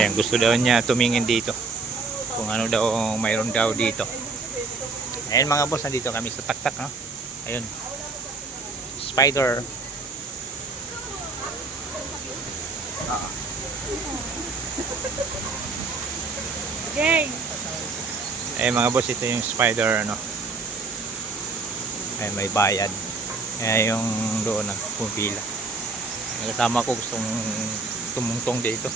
Ayan, gusto daw niya tumingin dito kung ano daw mayroon daw dito. Ayan mga boss, nandito kami sa taktak, no? Ayun, spider. Gang! Ayan mga boss, ito yung spider, ano? Ayan, may bayad. Ayan yung doon nagpupila. Kasama ko gustong tumungtong dito.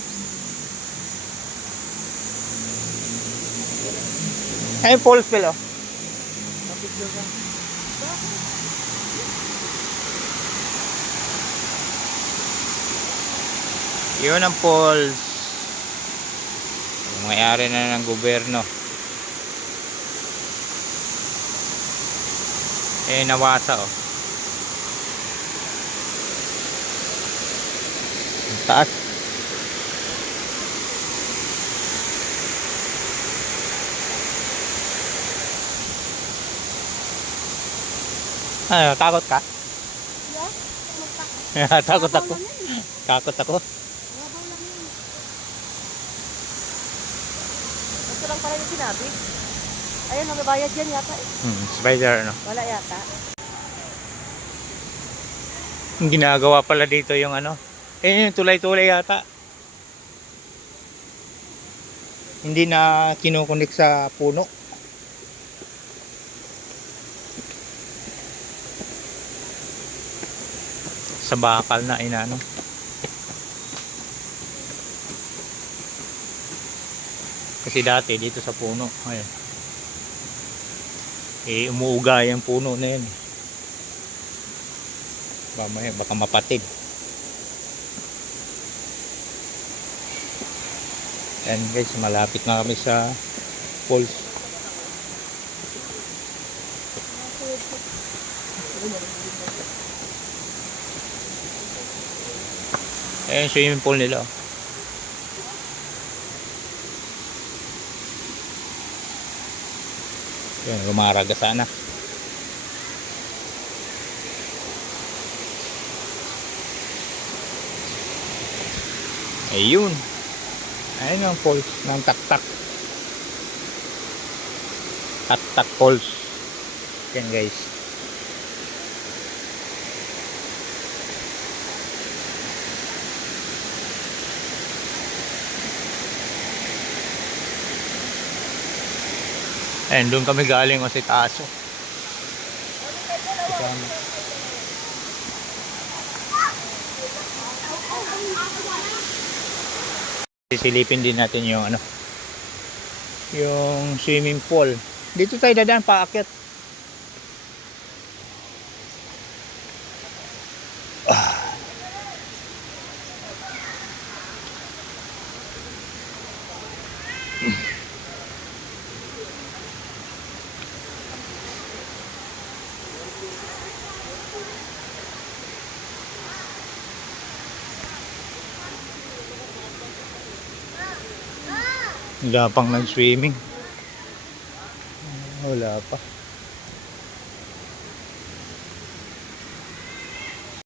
Ay, falls pala. Yun ang falls. Yung may-ari na ng gobyerno. Eh, nawasa, oh. Ang taas. Ano, takot ka? Takot ako. Takot ako. Gusto lang pala yung sinabi. Ayun, may bayad yan yata eh. Spider, ano? Wala yata. Yung ginagawa pala dito yung ano. Eh, yung tulay-tulay yata. Hindi na kinukunik sa puno. Sa bakal na inano. Kasi dati dito sa puno, ayun. Eh, umuuga yung puno na yan. Baka mapatid. Yan guys, malapit na kami sa falls. Ayan, swimming pool nila. Yan, lumaraga sana. Ayun. Ayun ang falls ng taktak. Taktak falls. Yan guys. Ayun, doon kami galing o sa taso. Sisilipin din natin yung ano, yung swimming pool. Dito tayo dadaan paakyat. Wala pang nag-swimming. Wala pa.